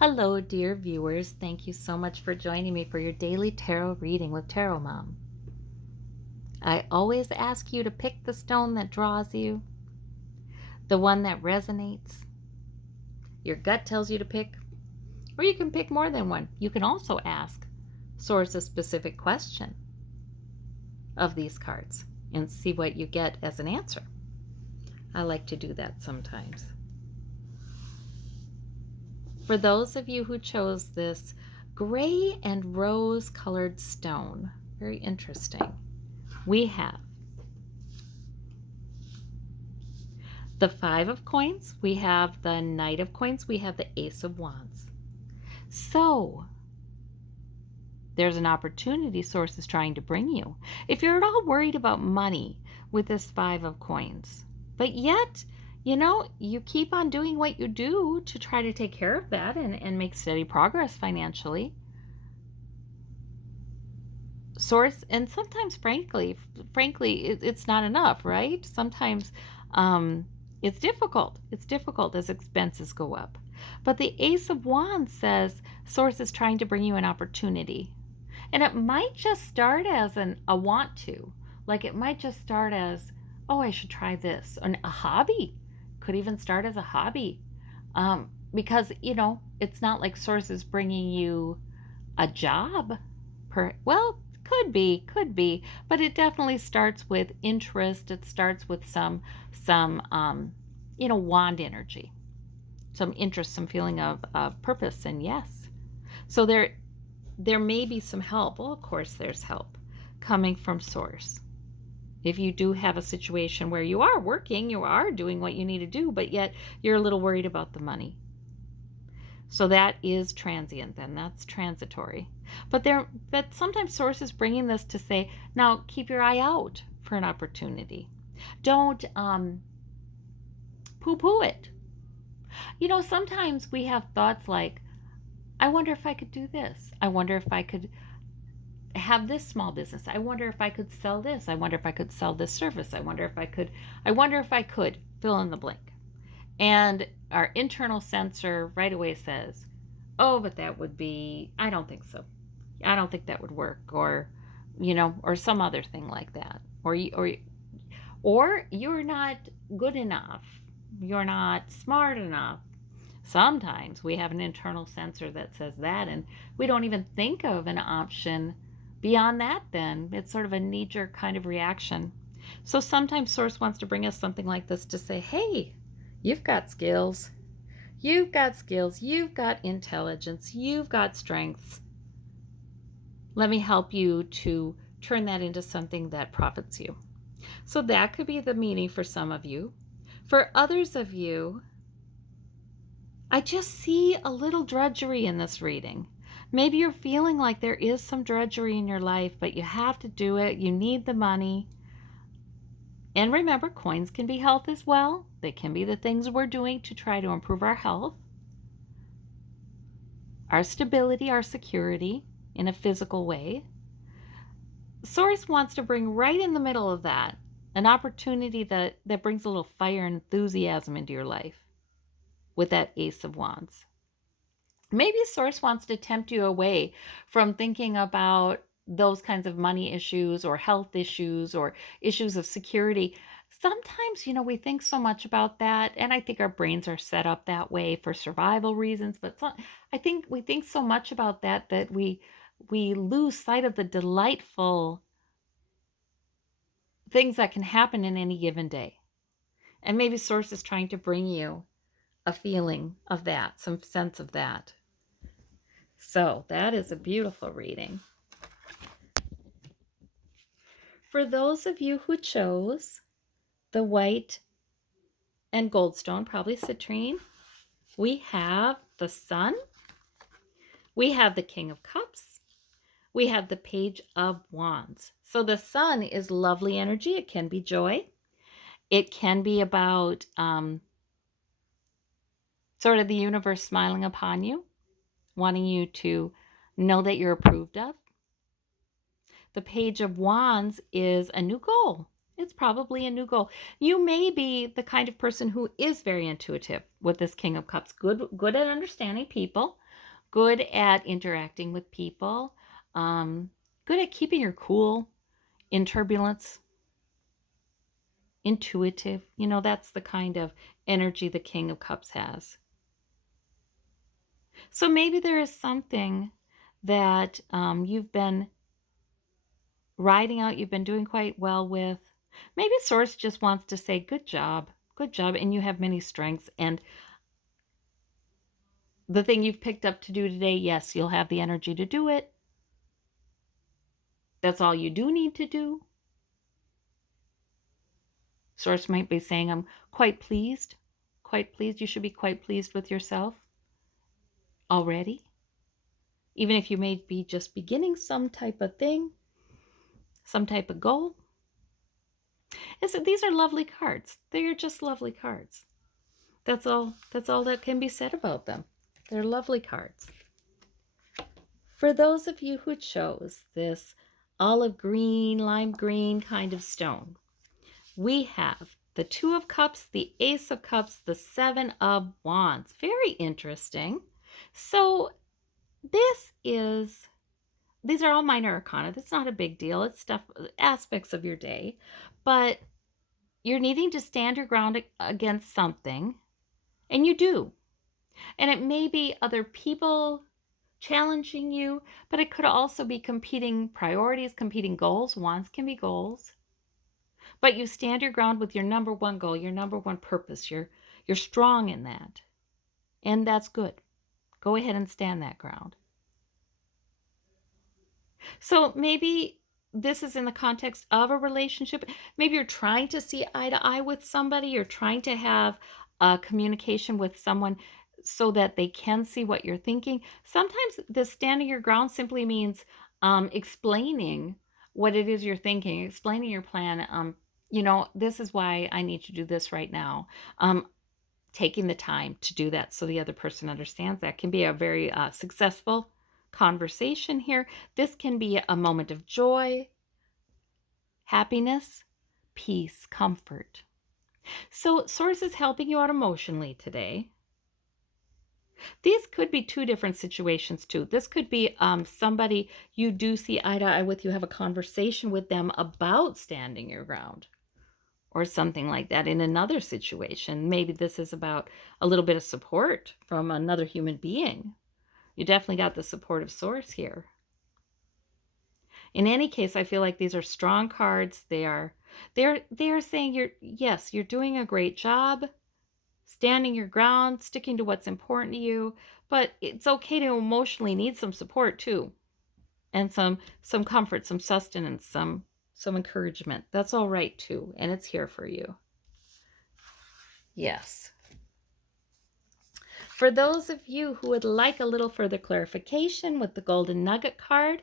Hello, dear viewers. Thank you so much for joining me for your daily tarot reading with Tarot Mom. I always ask you to pick the stone that draws you, the one that resonates. Your gut tells you to pick, or you can pick more than one. You can also ask Source a specific question of these cards and see what you get as an answer. I like to do that sometimes. For those of you who chose this gray and rose colored stone, very interesting, we have the Five of Coins, we have the Knight of Coins, we have the Ace of Wands. So there's an opportunity Source is trying to bring you. If you're at all worried about money with this Five of Coins, but yet, you keep on doing what you do to try to take care of that and make steady progress financially. Source, and sometimes, frankly, it's not enough, right? Sometimes it's difficult. It's difficult as expenses go up. But the Ace of Wands says Source is trying to bring you an opportunity. And it might just start as a want to. Like it might just start as, oh, I should try this. And a hobby could even start as a hobby. Because, it's not like Source is bringing you a job. Well, could be, but it definitely starts with interest. It starts with some wand energy, some interest, some feeling of purpose, and yes. So there may be some help. Well, of course, there's help coming from Source. If you do have a situation where you are working, you are doing what you need to do, but yet you're a little worried about the money. So that is transient, then that's transitory. But sometimes Source is bringing this to say, now keep your eye out for an opportunity. Don't poo-poo it. Sometimes we have thoughts like, I wonder if I could do this. I wonder if I could have this small business. I wonder if I could sell this. I wonder if I could sell this service. I wonder if I could fill in the blank. And our internal censor right away says, oh, but I don't think so. I don't think that would work, or some other thing like that. Or you're not good enough. You're not smart enough. Sometimes we have an internal censor that says that, and we don't even think of an option beyond that. Then it's sort of a knee-jerk kind of reaction. So sometimes Source wants to bring us something like this to say, hey, you've got skills. You've got skills. You've got intelligence. You've got strengths. Let me help you to turn that into something that profits you. So that could be the meaning for some of you. For others of you, I just see a little drudgery in this reading. Maybe you're feeling like there is some drudgery in your life, but you have to do it. You need the money. And remember, coins can be health as well. They can be the things we're doing to try to improve our health, our stability, our security in a physical way. Source wants to bring right in the middle of that an opportunity that brings a little fire and enthusiasm into your life with that Ace of Wands. Maybe Source wants to tempt you away from thinking about those kinds of money issues or health issues or issues of security. Sometimes, we think so much about that, and I think our brains are set up that way for survival reasons, but I think we think so much about that we lose sight of the delightful things that can happen in any given day. And maybe Source is trying to bring you a feeling of that, some sense of that. So that is a beautiful reading. For those of you who chose the white and goldstone, probably citrine, we have the Sun, we have the King of Cups, we have the Page of Wands. So the Sun is lovely energy. It can be joy. It can be about sort of the universe smiling upon you, wanting you to know that you're approved of. The Page of Wands is a new goal. It's probably a new goal. You may be the kind of person who is very intuitive with this King of Cups, good at understanding people, good at interacting with people, good at keeping your cool in turbulence, intuitive. That's the kind of energy the King of Cups has. So maybe there is something that you've been riding out, you've been doing quite well with. Maybe Source just wants to say, good job, and you have many strengths. And the thing you've picked up to do today, yes, you'll have the energy to do it. That's all you do need to do. Source might be saying, I'm quite pleased. Quite pleased. You should be quite pleased with yourself already. Even if you may be just beginning some type of thing, some type of goal. These are lovely cards. They are just lovely cards. That's all that can be said about them. They're lovely cards. For those of you who chose this olive green, lime green kind of stone, we have the Two of Cups, the Ace of Cups, the Seven of Wands. Very interesting. So these are all minor arcana. That's not a big deal. It's stuff, aspects of your day. But you're needing to stand your ground against something, and you do. And it may be other people challenging you, but it could also be competing priorities, competing goals. Wands can be goals. But you stand your ground with your number one goal, your number one purpose. You're strong in that. And that's good. Go ahead and stand that ground. So maybe this is in the context of a relationship. Maybe you're trying to see eye to eye with somebody. You're trying to have a communication with someone so that they can see what you're thinking. Sometimes the standing your ground simply means explaining what it is you're thinking, explaining your plan. This is why I need to do this right now. Taking the time to do that so the other person understands that can be a very successful conversation here. This can be a moment of joy, happiness, peace, comfort. So Source is helping you out emotionally today. These could be two different situations too. This could be somebody you do see eye to eye with. You have a conversation with them about standing your ground or something like that. In another situation, maybe this is about a little bit of support from another human being. You definitely got the support of Source here. In any case, I feel like these are strong cards. They're saying you're doing a great job, standing your ground, sticking to what's important to you, but it's okay to emotionally need some support too. And some comfort, some sustenance, some encouragement. That's all right too, and it's here for you. Yes. For those of you who would like a little further clarification with the Golden Nugget card,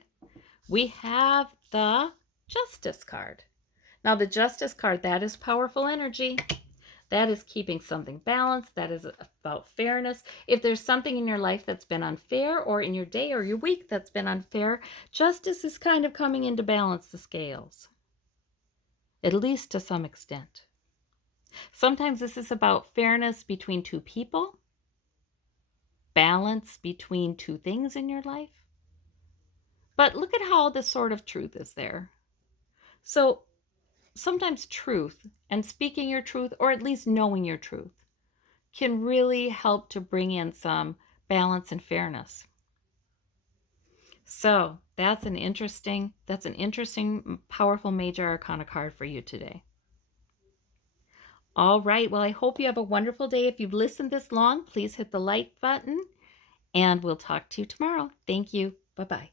we have the Justice card. Now the Justice card, that is powerful energy. That is keeping something balanced. That is about fairness. If there's something in your life that's been unfair, or in your day or your week that's been unfair, justice is kind of coming in to balance the scales, at least to some extent. Sometimes this is about fairness between two people, balance between two things in your life. But look at how the sword of truth is there. So sometimes truth and speaking your truth, or at least knowing your truth, can really help to bring in some balance and fairness. So that's an interesting, powerful major arcana card for you today. All right. Well, I hope you have a wonderful day. If you've listened this long, please hit the like button, and we'll talk to you tomorrow. Thank you. Bye-bye.